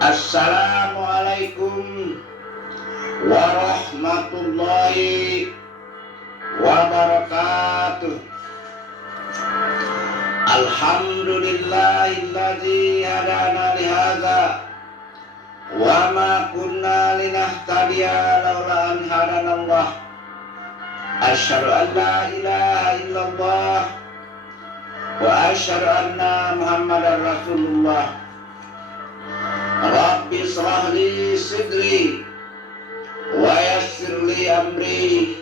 Assalamualaikum warahmatullahi wabarakatuh. Alhamdulillahilladzi hadana lihadza wa ma kunna linahtadiya laula an hadanallah. Asyhadu an la ilaha illallah wa asyhadu anna Muhammadar Rasulullah. Rabbi shrah li sadri wa yassir li amri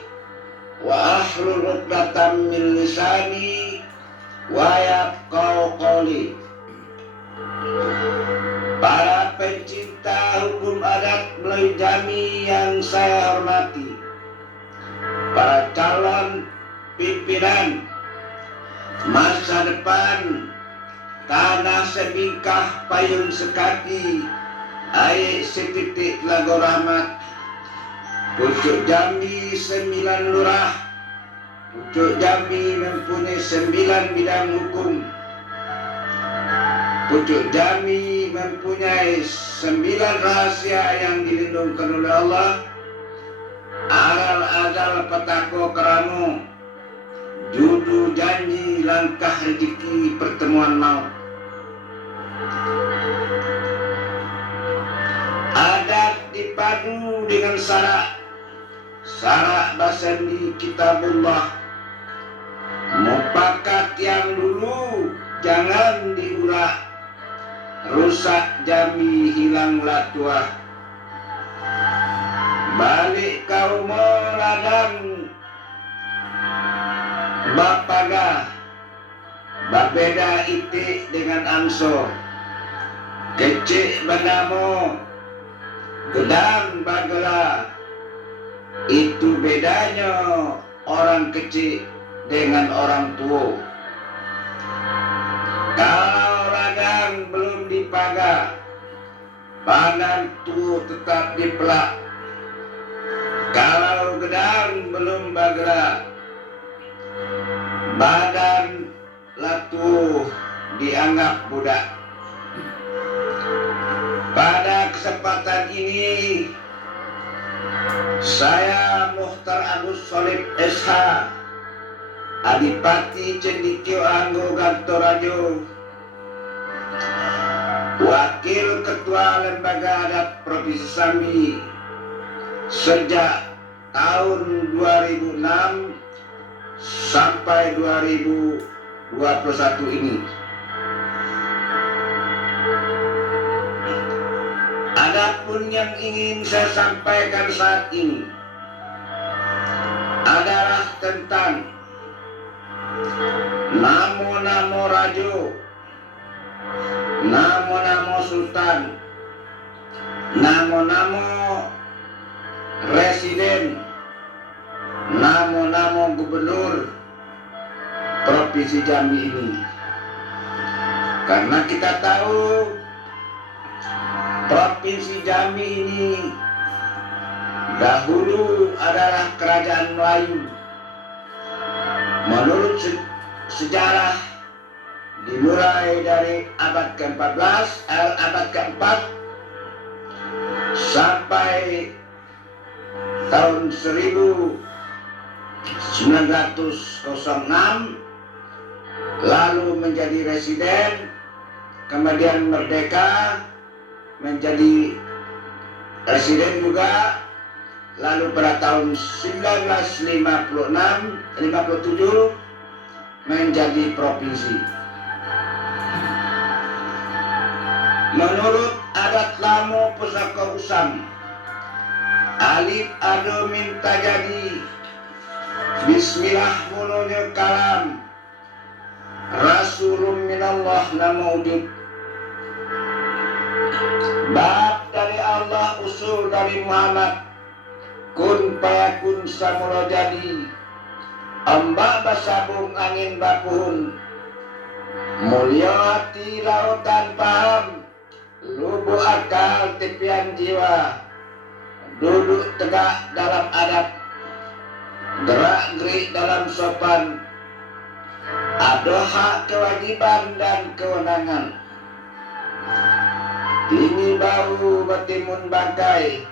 wa ahlul 'uqdatam min lisani wa yafqahu qawli. Para pencinta hukum adat Melayu Jami yang saya hormati, para calon pimpinan masa depan tanah sebingkah payung sekati air setitik lago rahmat, pucuk Jambi 9 lurah. Pucuk Jambi mempunyai 9 bidang hukum. Pucuk Jambi mempunyai 9 rahasia yang dilindungkan oleh Allah. Aral azal petako keramu, judu janji langkah rezeki pertemuan maut. Adat dipadu dengan syarak basandi kitabullah. Mufakat yang dulu jangan diulah, rusak Jambi hilanglah tua. Balik kaum ladang bapaga, babeda itik dengan angso, kecik bandamo, gedang bagela. Itu bedanya orang kecil dengan orang tua. Kalau ladang belum dipagar, pandan tua tetap dipelak. Kalau gedang belum bagela, badan latu dianggap budak. Pada kesempatan ini saya Muhtar Agus Solib SH, Adipati Cendikio Anggo Gantorajo, Wakil Ketua Lembaga Adat Provinsi Jambi sejak tahun 2006 sampai 2021 ini. Adapun yang ingin saya sampaikan saat ini adalah tentang namo-namo rajo, namo-namo sultan, namo-namo residen, namo-namo gubernur Provinsi Jambi ini. Karena kita tahu Provinsi Jambi ini dahulu adalah kerajaan Melayu. Menurut sejarah dimulai dari abad ke-14, abad ke-4 sampai tahun 1906, lalu menjadi residen, kemudian merdeka menjadi residen juga, lalu pada tahun 1957 menjadi provinsi. Menurut adat Lamo Pusaka Usam, alif ado minta jadi, bismillah mulanya kalam, rasulun minallah namaudid. Bab dari Allah, usul dari Muhammad, kun payakun samula jadi, amba basabung angin bakuhun, mulia hati lautan paham, lubu akal tepian jiwa, duduk tegak dalam adab, gerak-gerik dalam sopan, ada hak kewajiban dan kewenangan. Ini bau betimun bangkai,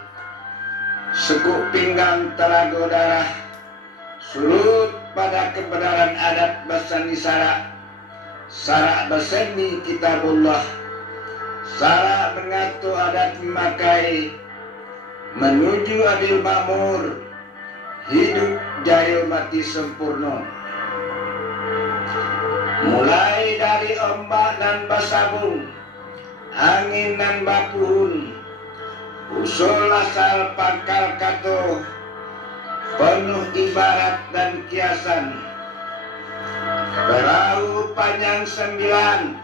sekuk pinggang telaga darah, surut pada kebenaran adat basani sarak, sarak basani kitabullah, sarak mengatur adat memakai, menuju adil makmur, hidup jaya mati sempurna. Mulai dari ombak dan basabung, angin dan bapuhun, usul asal pangkal kato, penuh ibarat dan kiasan. Perahu panjang 9,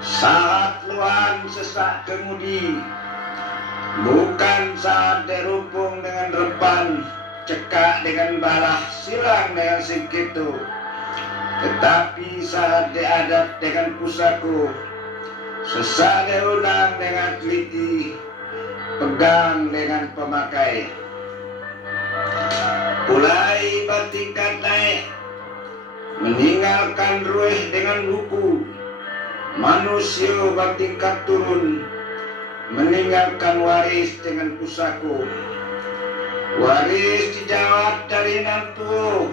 saat luan sesak kemudi, bukan saat derupung dengan repan, cekak dengan balah, silang dengan sikitu, tetapi saat diadat dengan pusaku, sesak diundang dengan teliti, pegang dengan pemakai. Mulai bertingkat naik, meninggalkan ruih dengan buku, manusia bertingkat turun, meninggalkan waris dengan pusaku. Waris dijawab dari nantu,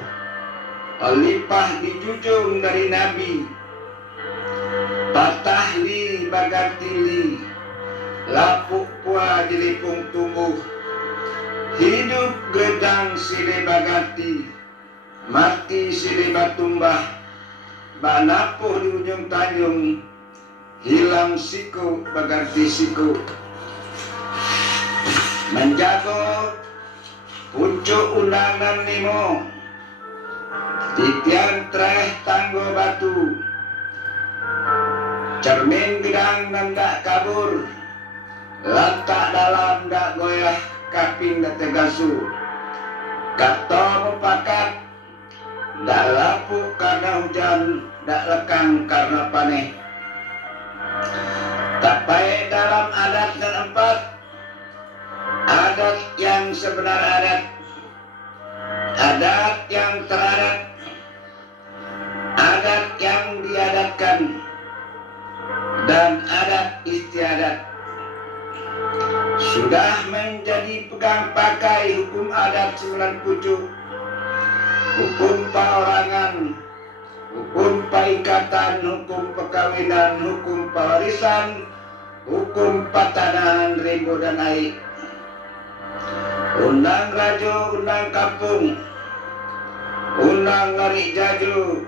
pelipah dijujung dari nabi, patahli bagantili, lapuk pua jelipung tumbuh, hidup gedang sile bagati, mati sile batumbah, banapuh di ujung tanjung, hilang siku baganti siku. Menjago pucuk undangan limo, titian treh tanggo batu, cermin gedang dan dak kabur, lantak dalam dak goyah, kaping dak tegasu, kato mepakat, dak lapuk karena hujan, dak lekang karena paneh. Tapai dalam adat dan 4, adat yang sebenar adat, adat yang teradat, adat yang diadatkan, dan adat istiadat. Sudah menjadi pegang pakai hukum adat 9 pucuk, hukum perorangan, hukum paikatan, hukum perkawinan, hukum pewarisan, hukum patanahan rimbo dan air, undang rajo, undang kampung, undang ngarik jaju,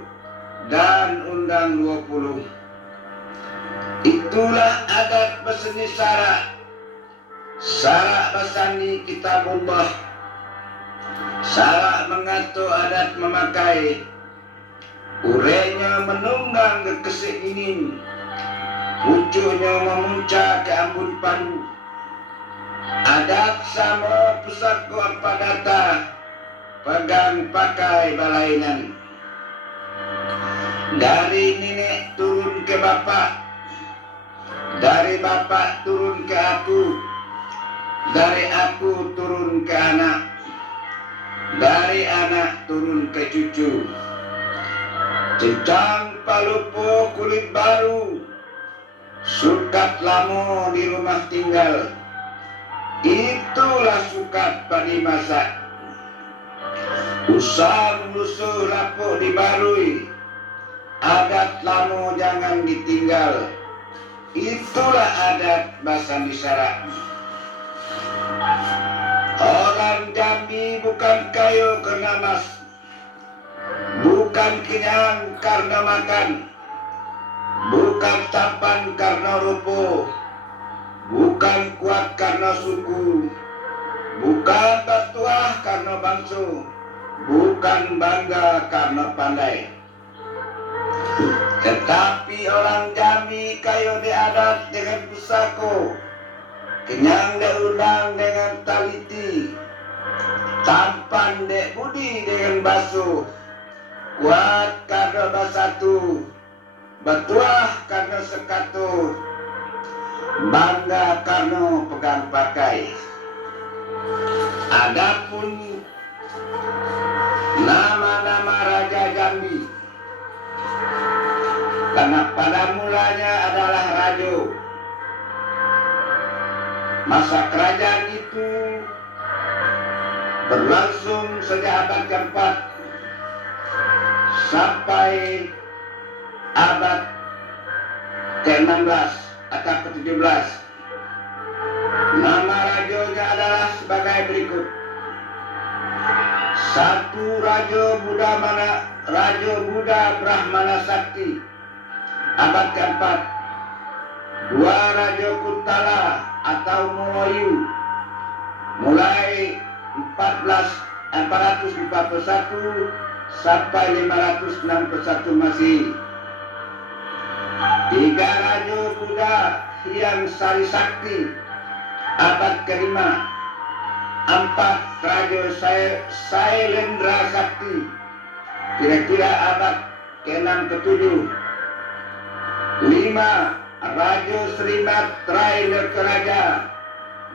dan undang 20. Itulah adat beseni sarak, sarak basani kitabullah, sarak mengatur adat memakai, urenya menunggang ke kesingin, pucuknya memuncak ke ambun pandu. Adat sama pusatku apa data, pegang pakai balainan. Dari nenek turun ke bapak, dari bapak turun ke aku, dari aku turun ke anak, dari anak turun ke cucu. Cencang palupo kulit baru, sukat lamo di rumah tinggal, itulah sukat padi masak. Usang lusuh lapuk dibarui, adat lamo jangan ditinggal, itulah adat basani sarak. Orang Jambi bukan kayu karena mas, bukan kenyang karena makan, bukan tampan karena rupo, bukan kuat karena suku, bukan batuah karena bangsu, bukan bangga karena pandai. Tetapi orang Jambi kayu diadat dengan pusako, kenyang diundang dengan taliti, tampan dek budi dengan basuh, kuat karena basatu, batuah karena sekatu, bangga karena pegang pakai. Adapun nama-nama Raja Jambi, karena pada mulanya adalah Rajo, Masa kerajaan itu berlangsung sejak abad keempat sampai abad ke-16 atau ke-17. Nama rajanya adalah sebagai berikut. Satu, Raja Buddha Brahmana Sakti, abad keempat. Dua, Raja Kuntala atau Melayu, mulai 441 sampai 561 Masehi. Tiga, Raja Buddha Hyang Sari Sakti, abad kelima. Empat, Raja Sailendra Sakti, kira-kira abad ke-6 ke-7. Lima, Raja Srimat Trailekaraja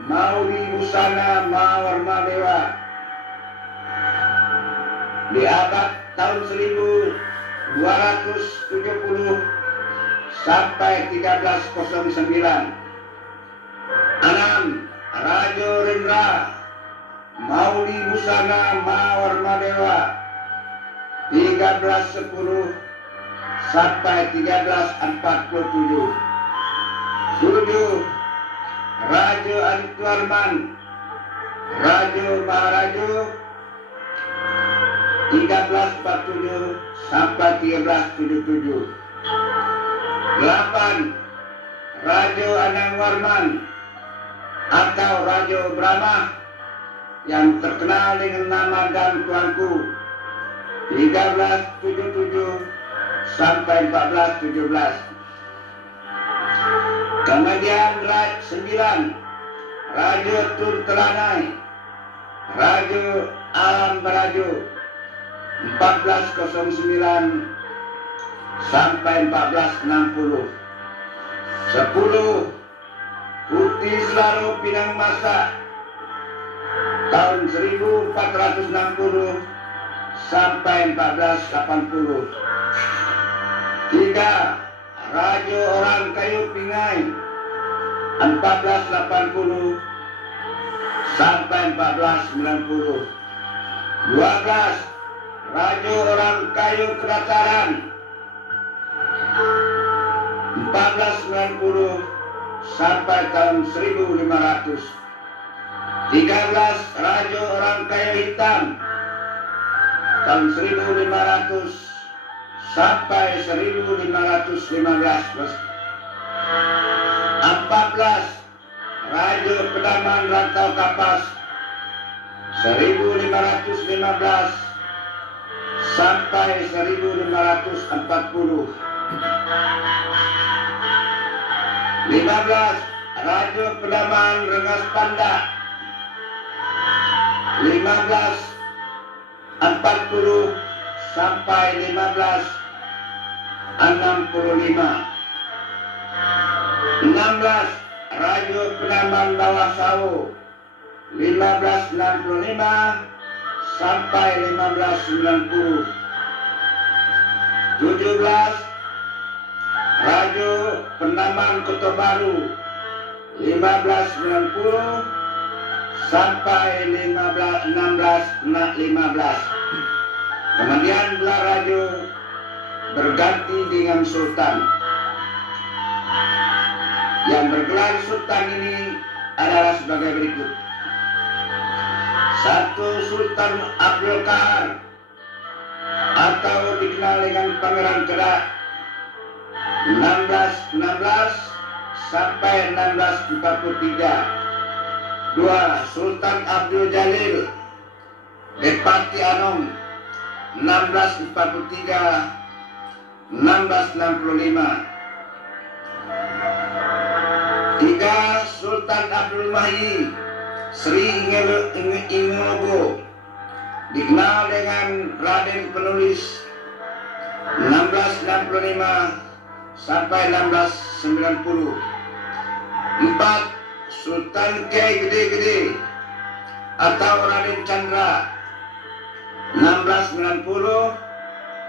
Mauri Busana Mawarmadewa, di abad tahun 1270 sampai 1309. Enam, Raja Rendra Maudi Busana Mawarmadewa, 1310 sampai 1347. Tujuh, Raja Aditwarman Raja Maharaja, 1347 sampai 1377. 8, Raja Anangwarman atau Raja Brahma yang terkenal dengan nama Dan Tuanku, 1377 sampai 1417. Kemudian 9, Raja Tuntelanai Raja Alam Barajo, 1409 sampai 1460. 10, Putih Selalu Pinang Masa, tahun 1460 sampai 1480. 3, Raja Orang Kayu Pingai, 1480 sampai 1490. 12, Raja Orang Kayu Kedataran, 1490 sampai tahun 1500. 13, Raja Orang Kayu Hitam, tahun 1500 sampai 1515. 14, Raja Pedaman Rantau Kapas, 1515 sampai 1540. 15, Raja Pedaman Rengas Panda, 1540 sampai 1565. 16, Raja Pedaman Bawah Sawo, 1565 sampai 1590. 17, Raja Pendaman Kota Baru, 1590 sampai 1615. Kemudian belah raja berganti dengan sultan. Yang bergelar sultan ini adalah sebagai berikut. 1, Sultan Abdul Kahar atau dikenal dengan Pangeran Kedak, 1616 sampai 1643. 2, Sultan Abdul Jalil Depati Anom, 1643 1665. 3, Sultan Abdul Mahyi Sri Ingelobo, dikenal dengan Raden Penulis, 1665 sampai 1690. 4, Sultan Kiai Gede-Gede atau Raden Chandra, 1690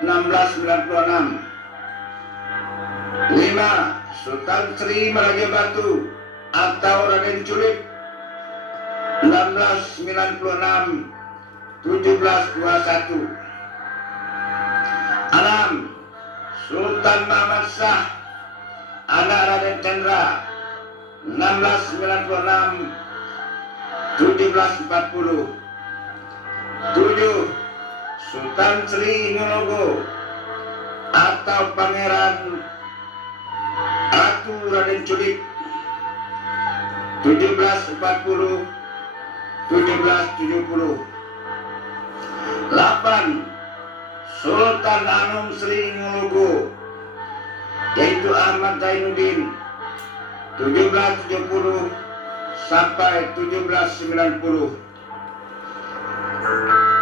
1696. 5, Sultan Sri Marajabatu atau Raden Culip, 1696 1721. 6. Sultan Muhammad Shah anak Raden Chandra 1696 1740. 7. Sultan Sri Inggogo atau Pangeran Ratu Raden Culik 1740 1770. 8. Sultan Anum Sri Inggogo yaitu Ahmad Zainuddin 1770 sampai 1790.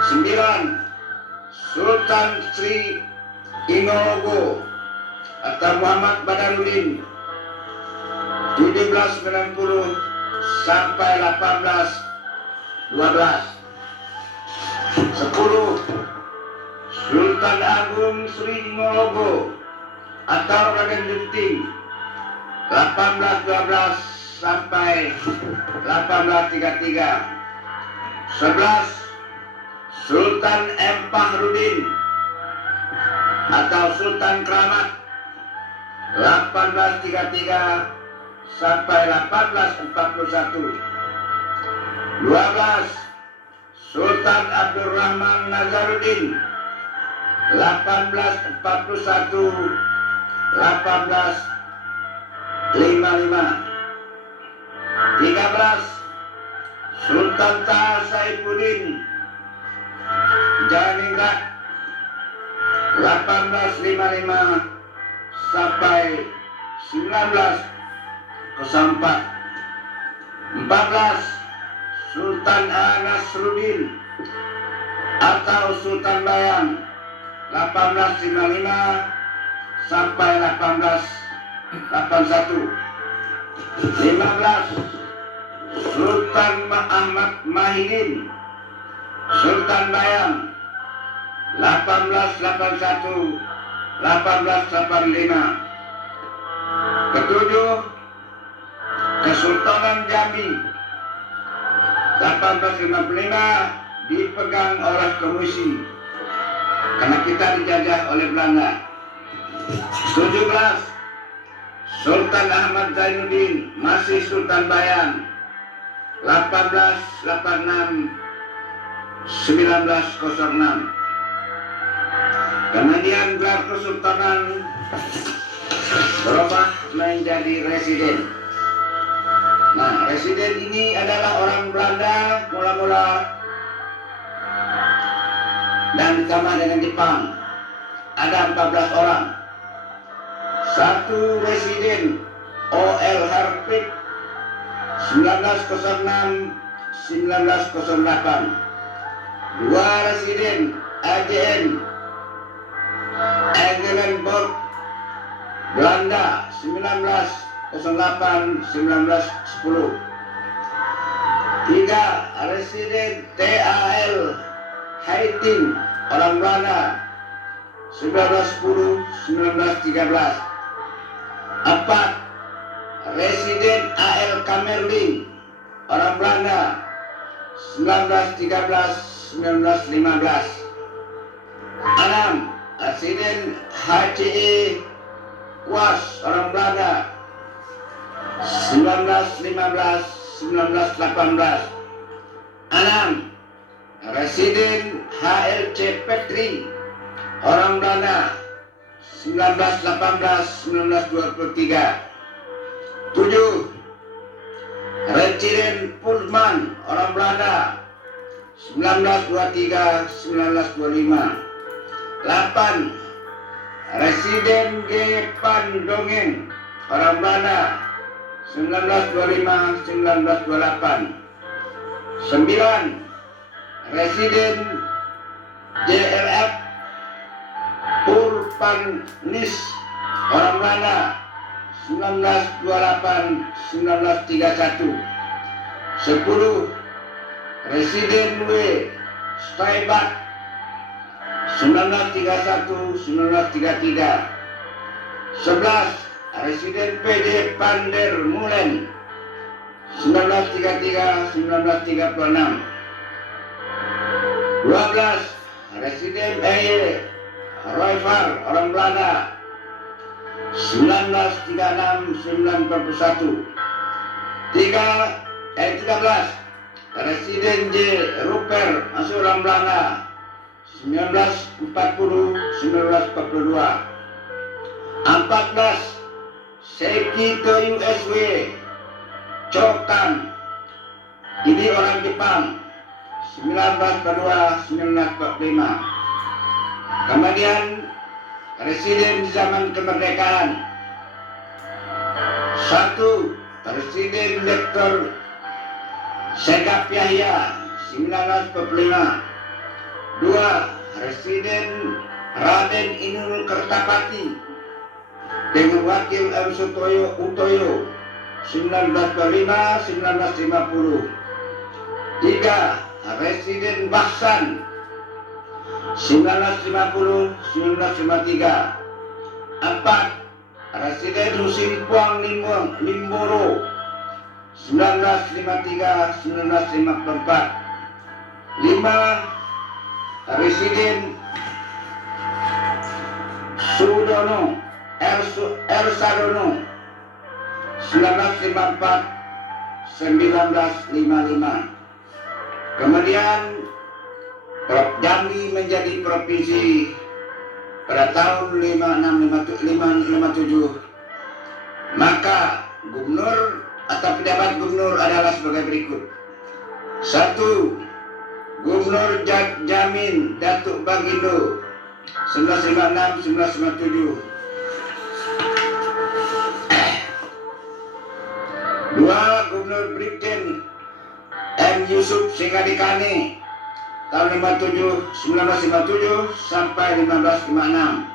9. Sultan Sri Inggogo atau Muhammad Badarudin 1790 sampai 1812. 10. Sultan Agung Sri Inggogo atau Raden Gunting 1812 sampai 1833. 11. Sultan M. Fahrudin atau Sultan Keramat 1833 sampai 1841. 12. Sultan Abdurrahman Nazaruddin 1841 1855. 13. Sultan Taha Saifuddin Jalaningrat 1855 sampai 1904. 14. Sultan Nasruddin atau Sultan Bayang 1855 sampai 1881. 15. Sultan Ahmad Mahidin Sultan Bayang 1881 1885. Ketujuh. Kesultanan Jambi 1855 dipegang oleh Komisi karena kita dijajah oleh Belanda. 17. Sultan Ahmad Zainuddin masih Sultan Bayang 1886 1906. Kemudian gelar kesultanan berubah menjadi residen. Nah, residen ini adalah orang Belanda mula-mula dan ditambah dengan Jepang. Ada 14 orang. 1 residen O.L. Harpik 1906 1908. 2 residen AJN Engelenburg Belanda 1908 1910. 3 residen TAL Haitin orang Belanda 1910 1913. 4 residen AL Kamerling orang Belanda 1913 1915. 6 residen HCE Kuas orang Belanda 1915 1918. 6 residen HLC Petri orang Belanda 1918 1923. 7 residen Pullman orang Belanda 1923 1925. 8 residen G. Pandongeng orang Belanda 1925 1928. 9 residen JLF Urpanis orang Belanda 1928 1931. 10 residen W. Steibat 1931 1933. 11 residen PD Pandermulen 1933 1936. 12 Residen EY Royval orang Belanda 1936 1941. 13 Residen J Ruper masih orang Belanda 1940 1942. 14 Sekito USW Chokan ini orang Jepang 1942 1945. Kemudian Presiden zaman kemerdekaan 1 Presiden Dr. Segap Yahya 1945. 2 Presiden Raden Inul Kertapati dengan Wakil M. Sutoyo Utoyo 1945 1950. 3 Presiden Bahsan 1950 1953. 4 Presiden Husin Puang Limboro 1953 1954. 5 Presiden Sudono R. Sadono 1954 1955. Kemudian Jambi menjadi provinsi pada tahun 5657. Maka gubernur atau pejabat gubernur adalah sebagai berikut. 1 Gubernur Jamin Datuk Bagindo 1956 1957. 2 Gubernur Brigjen M. Yusuf Singadikane tahun 1957 sampai 1556.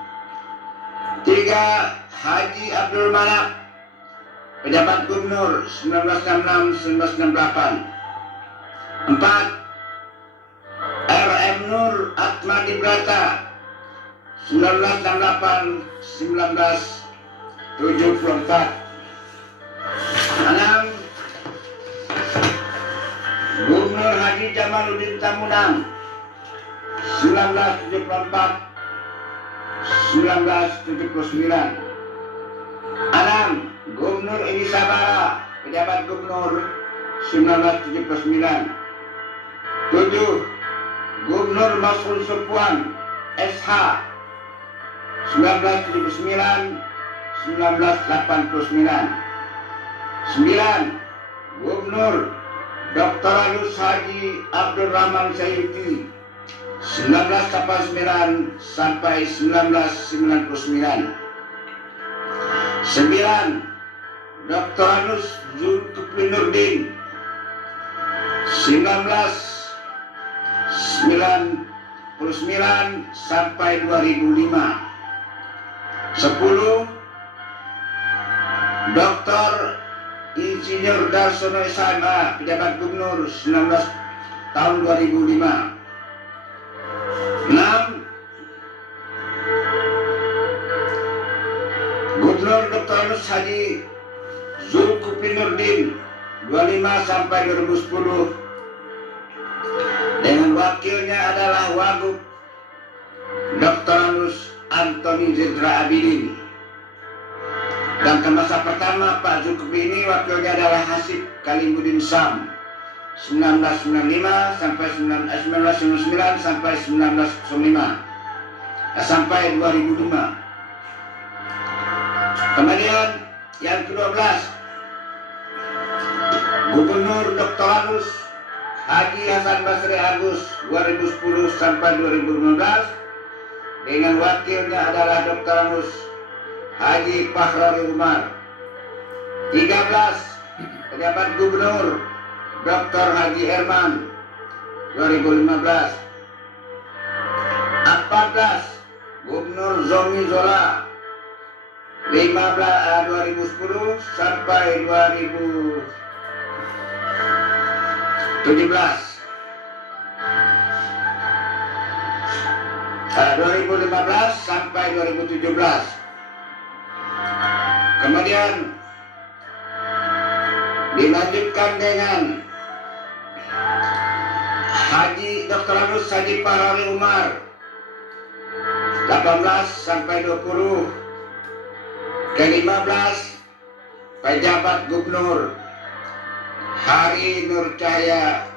3 Haji Abdul Manap pejabat gubernur 1966 1968. 4 R.M. Nur Atmadi Brata 1968 1974. 6 Gubernur Haji Jamaluddin Tamunang 1974 1979. 6 Gubernur Edi Sabara pejabat gubernur 1979. 7 Gubernur Masrul Supuan SH 1979 1989. 9 Gubernur Dr. Alus Haji Abdul Rahman Sayuti 1989 sampai 1999. 9 Dr. Anus Zulkifli Nurdin 1999 sampai 2005. 10 Dr. Insinyur Darsono SMA pejabat gubernur 19 tahun 2005. 6 Gubernur Dr. Anus Haji Zulkifli Nurdin 25 sampai 2010 dengan wakilnya adalah Wagub Dr. Anus Antoni Zindra Abidin. Dan ke masa pertama Pak Zulkifli ini wakilnya adalah Hasib Kalimudin Sam 1995 sampai 1999 sampai 1905 sampai 2005. Kemudian yang ke-12 Gubernur Dr. Anus Haji Hasan Basri Agus 2010 sampai 2015 dengan wakilnya adalah Dr. Anus Haji Fakhrari Umar. 13 pejabat gubernur Dr. Haji Herman 2015. 14 Gubernur Zomi Zola 2010 sampai 2017. 2015 sampai 2017. Kemudian Dilanjutkan dengan Haji Dr. Anus Haji Farari Umar 18 sampai 20. Ke-15 Pejabat Gubernur Hari Nur Cahaya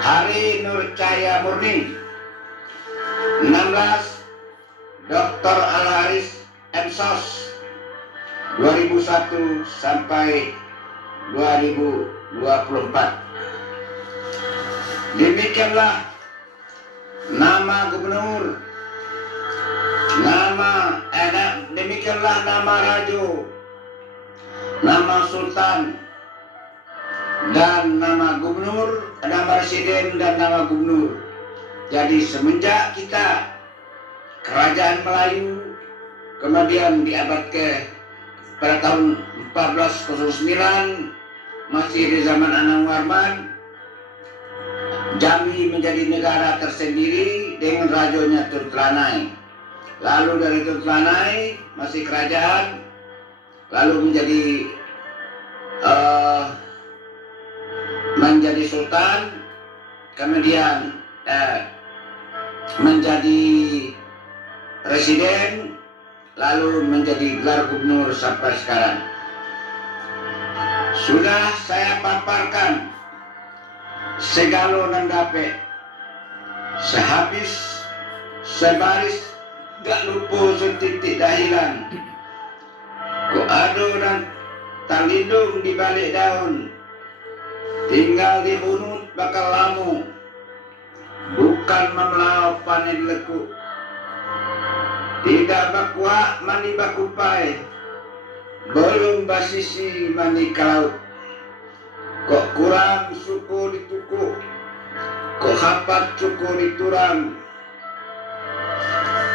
Hari Nur Cahaya Murni. 16 Dr. Al-Haris Emsos 2001 sampai 2024. Demikianlah nama gubernur, demikianlah nama rajo, nama sultan, dan nama gubernur, nama residen dan nama gubernur. Jadi semenjak kita Kerajaan Melayu kemudian di abad pada tahun 1409 masih di zaman Anang Warman, Jambi menjadi negara tersendiri dengan rajonya Turklanai. Lalu dari Turklanai masih kerajaan, lalu menjadi sultan, kemudian menjadi residen, lalu menjadi gelar gubernur sampai sekarang. Sudah saya paparkan segalo nandape, sehabis sebaris gak lupa setitik dahilan. Ku ado dan terlindung di balik daun, tinggal di hunut bakal lamu, bukan memelau panen lekuk. Tidak bakuak mani bakupai, belum basisi mani kalaut. Kok kurang suku ditukuk, kok hapat suku diturang,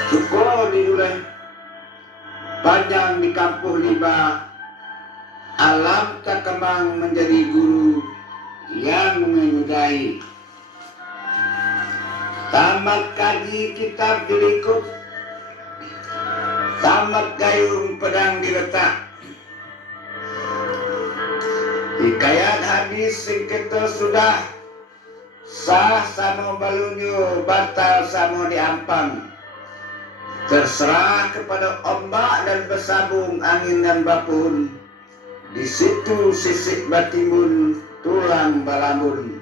suku diulang, panjang di kampuh liba. Alam tak kembang menjadi guru yang menyudahi. Tamat kaji kitab dilikup, tamat gayung pedang diletak. Hikayat hadis sing kita sudah sah samo balunyo batal samo diampang. Terserah kepada ombak dan bersabung angin dan bapun. Di situ sisik batimbun tulang balamun.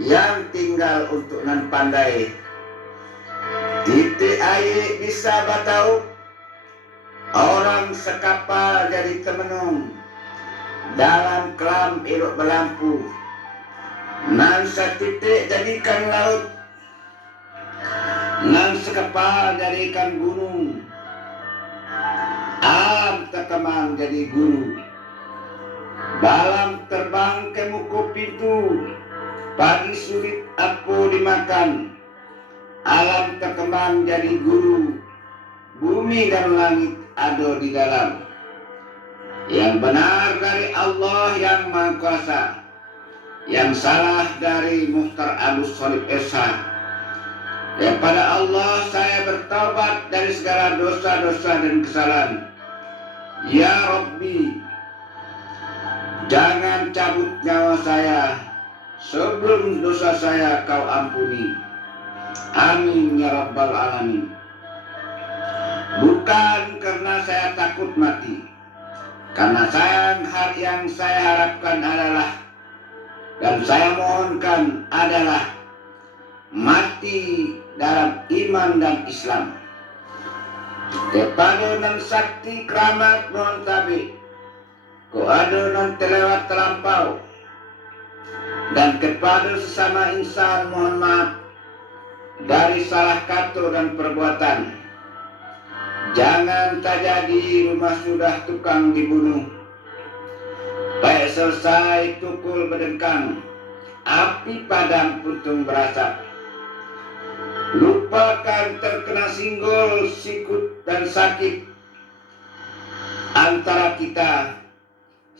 Yang tinggal untuk nan pandai. Titik air bisa batau, orang sekapal jadi temenung. Dalam kelam iruk berlampu, nan setitik jadikan laut, nan sekepal jadikan gunung. Alam terkemang jadi guru, balam terbang ke muka pintu, pagi sulit aku dimakan. Alam terkembang jadi guru, bumi dan langit ada di dalam. Yang benar dari Allah yang Maha Kuasa, yang salah dari Mukhtar Abdus Shalib Esa. Kepada Allah saya bertaubat dari segala dosa-dosa dan kesalahan. Ya Rabbi, jangan cabut nyawa saya sebelum dosa saya kau ampuni. Amin ya Rabbal Alamin. Bukan karena saya takut mati, karena yang saya harapkan adalah dan saya mohonkan adalah mati dalam iman dan Islam. Kepada nan sakti keramat mohon tabi, ku ada nan terlewat terlampau, dan kepada sesama insan mohon maaf dari salah kata dan perbuatan. Jangan terjadi rumah sudah tukang dibunuh, baik selesai tukul berdengkang, api padam puntung berasap. Lupakan terkena singgol, sikut dan sakit antara kita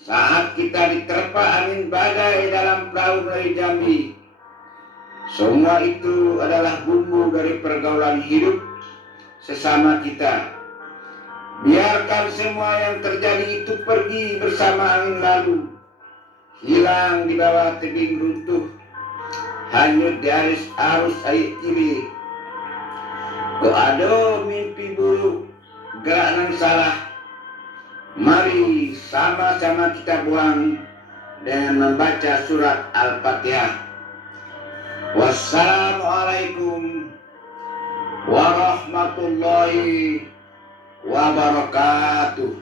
saat kita diterpa angin badai dalam perahu dari Jambi. Semua itu adalah bumbu dari pergaulan hidup sesama kita. Biarkan semua yang terjadi itu pergi bersama angin lalu, hilang di bawah tebing runtuh, hanyut di arus air tibi. Kau ada mimpi buruk, gerak nan salah. Mari sama-sama kita buang dengan membaca surat Al-Fatihah. Wassalamualaikum warahmatullahi wabarakatuh.